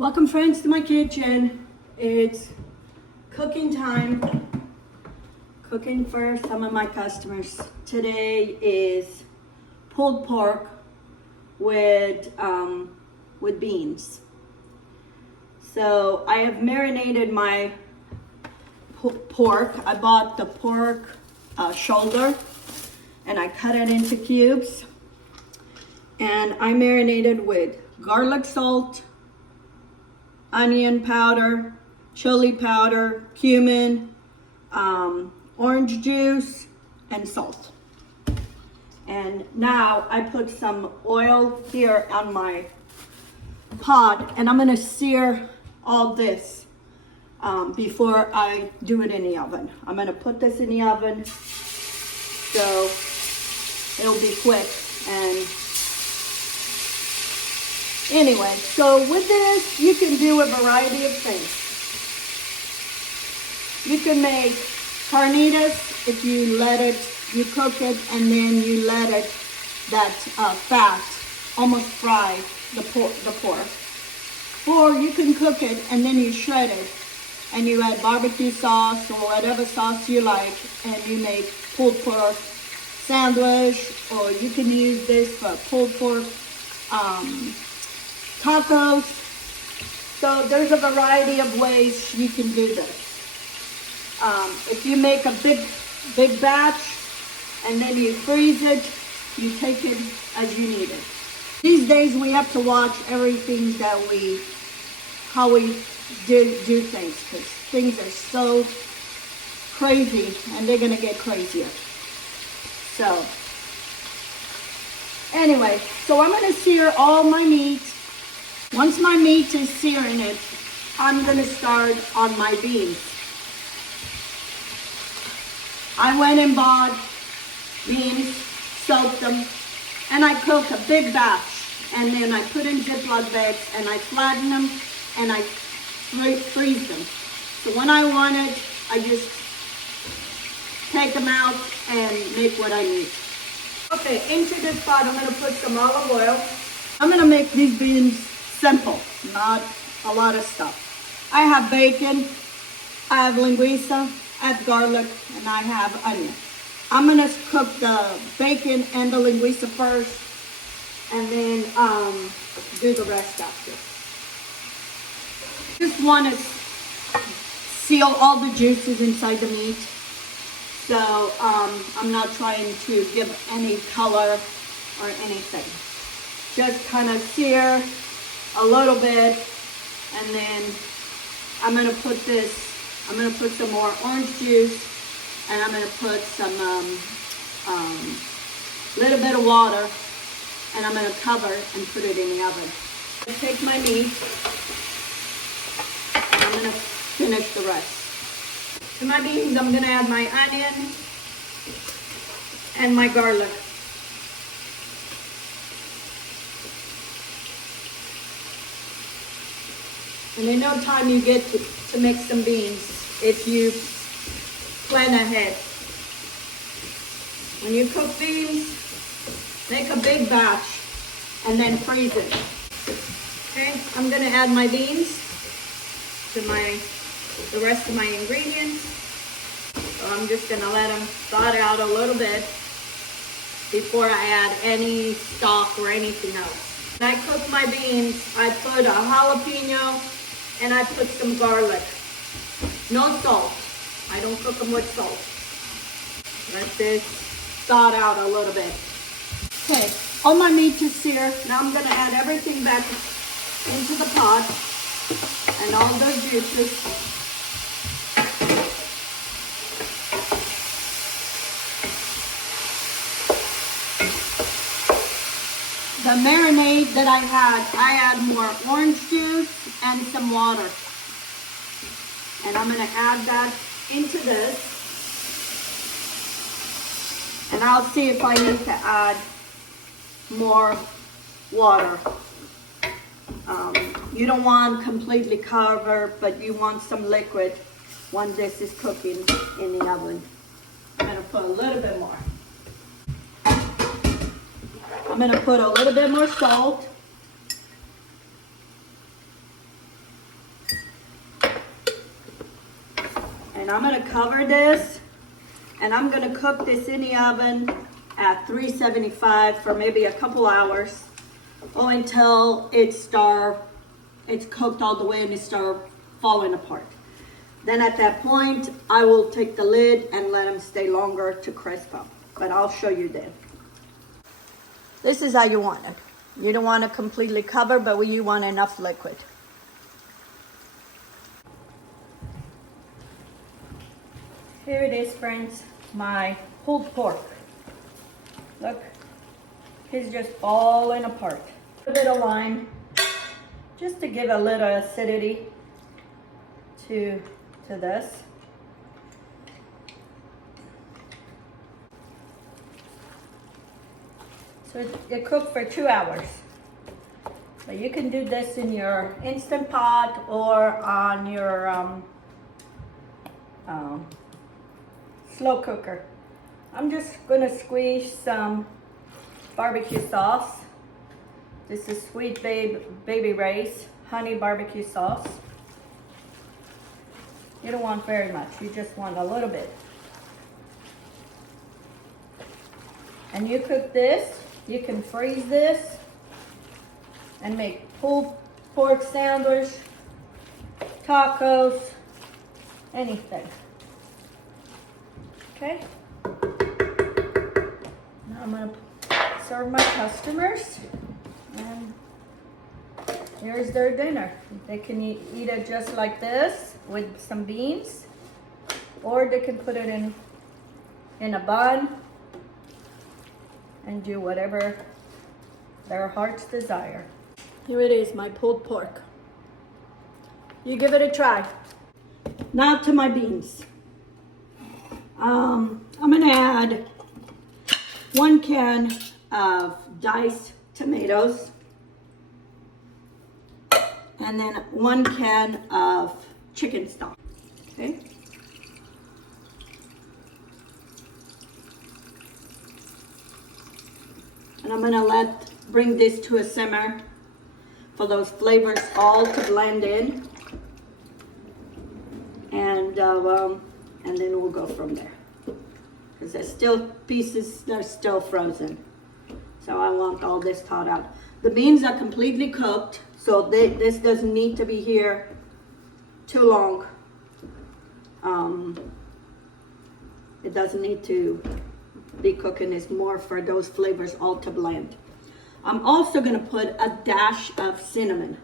Welcome friends to my kitchen. It's cooking time. Cooking for some of my customers. Today is pulled pork with beans. So I have marinated my pork. I bought the pork shoulder and I cut it into cubes. And I marinated with garlic salt, onion powder, chili powder, cumin, orange juice, and salt. And now I put some oil here on my pot, and I'm gonna sear all this before I do it in the oven. I'm gonna put this in the oven so it'll be quick. And anyway, so with this, you can do a variety of things. You can make carnitas if you let it, you cook it, and then you let it, that fat, almost fry the pork. Or you can cook it and then you shred it, and you add barbecue sauce or whatever sauce you like, and you make pulled pork sandwich, or you can use this for pulled pork tacos. So there's a variety of ways you can do this. If you make a big batch and then you freeze it, you take it as you need it. These days we have to watch everything that how we do things, because things are so crazy and they're gonna get crazier. So anyway, so I'm gonna sear all my meat. Once my meat is searing it, I'm gonna start on my beans. I went and bought beans, soaked them, and I cook a big batch. And then I put in Ziploc bags and I flatten them and I freeze them. So when I want it, I just take them out and make what I need. Okay, into this pot I'm gonna put some olive oil. I'm gonna make these beans simple, not a lot of stuff. I have bacon, I have linguiça, I have garlic, and I have onion. I'm gonna cook the bacon and the linguiça first, and then do the rest after. Just want to seal all the juices inside the meat. So I'm not trying to give any color or anything. Just kind of sear a little bit, and then I'm gonna put some more orange juice, and I'm gonna put some little bit of water, and I'm gonna cover and put it in the oven. I take my meat, and I'm gonna finish the rest. To my beans, I'm gonna add my onion and my garlic. And in no time you get to make some beans if you plan ahead. When you cook beans, make a big batch and then freeze it. Okay, I'm gonna add my beans to the rest of my ingredients. So I'm just gonna let them thaw out a little bit before I add any stock or anything else. When I cook my beans, I put a jalapeno and I put some garlic. No salt. I don't cook them with salt. Let this thaw out a little bit. Okay, all my meat is seared. Now I'm gonna add everything back into the pot and all the juices. The marinade that I add more orange juice and some water. And I'm gonna add that into this. And I'll see if I need to add more water. You don't want completely covered, but you want some liquid when this is cooking in the oven. I'm gonna put a little bit more. I'm gonna put a little bit more salt. And I'm gonna cover this, and I'm gonna cook this in the oven at 375 for maybe a couple hours, or until it's cooked all the way and it start falling apart. Then at that point, I will take the lid and let them stay longer to crisp up. But I'll show you then. This is how you want it. You don't want to completely cover, but you want enough liquid. Here it is, friends, my pulled pork. Look, it's just falling apart. A bit of lime, just to give a little acidity to this. So it cooked for 2 hours. So you can do this in your Instant Pot or on your slow cooker. I'm just gonna squeeze some barbecue sauce. This is Sweet Baby Ray's honey barbecue sauce. You don't want very much, you just want a little bit. And you cook this, you can freeze this and make pulled pork sandwich, tacos, anything. Okay? Now I'm gonna serve my customers, and here's their dinner. They can eat it just like this with some beans, or they can put it in a bun and do whatever their heart's desire. Here it is, my pulled pork. You give it a try. Now to my beans. I'm gonna add 1 can of diced tomatoes, and then 1 can of chicken stock, okay? And I'm gonna bring this to a simmer for those flavors all to blend in. And then we'll go from there. Because there's still pieces that are still frozen. So I want all this thawed out. The beans are completely cooked, so this doesn't need to be here too long. It doesn't need to be cooking. It's more for those flavors all to blend. I'm also gonna put a dash of cinnamon.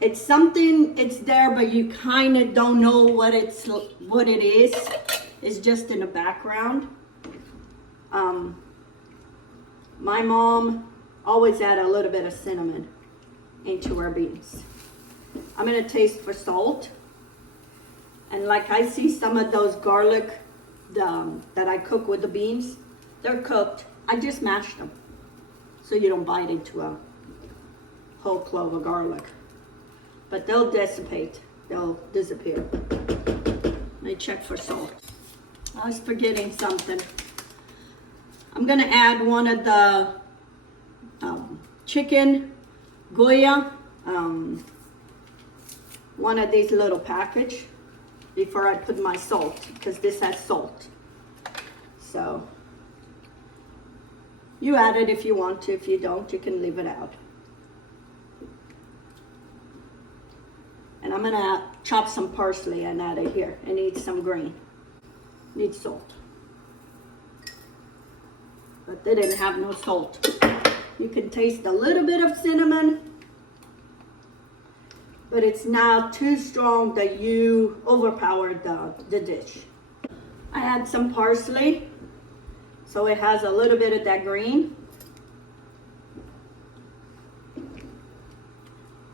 It's something, it's there, but you kind of don't know what it is. It's just in the background. My mom always add a little bit of cinnamon into her beans. I'm gonna taste for salt. And like I see some of those garlic that I cook with the beans, they're cooked. I just mash them so you don't bite into a whole clove of garlic. But they'll dissipate, they'll disappear. Let me check for salt. I was forgetting something. I'm gonna add one of the chicken Goya, one of these little package before I put my salt, because this has salt. So you add it if you want to. If you don't, you can leave it out. And I'm gonna chop some parsley and add it here. It needs some green. Needs salt. But they didn't have no salt. You can taste a little bit of cinnamon, but it's not too strong that you overpowered the dish. I add some parsley, so it has a little bit of that green.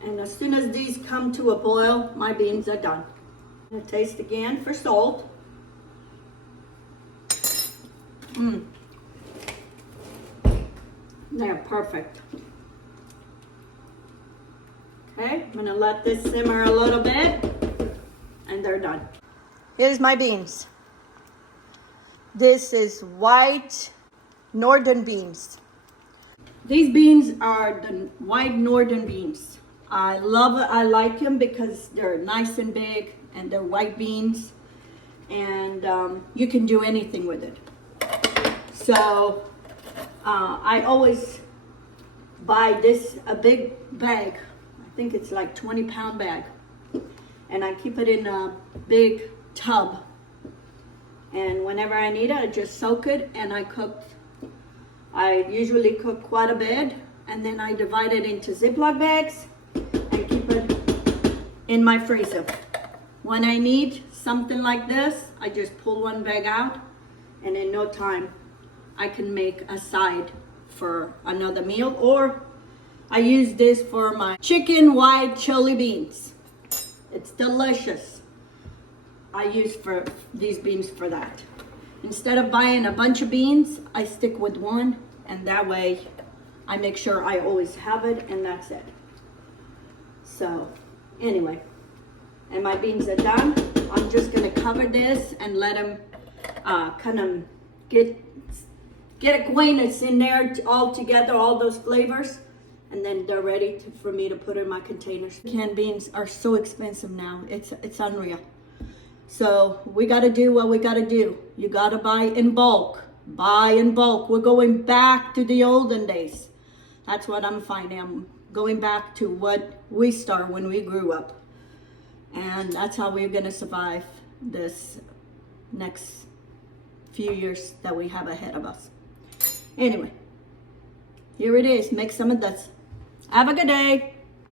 And as soon as these come to a boil, my beans are done. I'm gonna taste again for salt. They're perfect. Okay, I'm gonna let this simmer a little bit, and they're done. Here's my beans. This is white northern beans. These beans are the white northern beans. I love it. I like them because they're nice and big, and they're white beans. and you can do anything with it. So I always buy a big bag. I think it's like 20-pound bag, and I keep it in a big tub, and whenever I need it, I just soak it, and I usually cook quite a bit, and then I divide it into Ziploc bags and keep it in my freezer. When I need something like this, I just pull one bag out, and in no time I can make a side for another meal. Or I use this for my chicken white chili beans. It's delicious. I use for these beans for that. Instead of buying a bunch of beans, I stick with one, and that way I make sure I always have it, and that's it. So anyway, and my beans are done. I'm just gonna cover this and let them kind of get acquainted in there all together, all those flavors, and then they're ready for me to put in my containers. Canned beans are so expensive now. It's unreal. So we got to do what we got to do. You got to buy in bulk. Buy in bulk. We're going back to the olden days. That's what I'm finding. I'm going back to what we started when we grew up. And that's how we're going to survive this next few years that we have ahead of us. Anyway, here it is. Make some of this. Have a good day.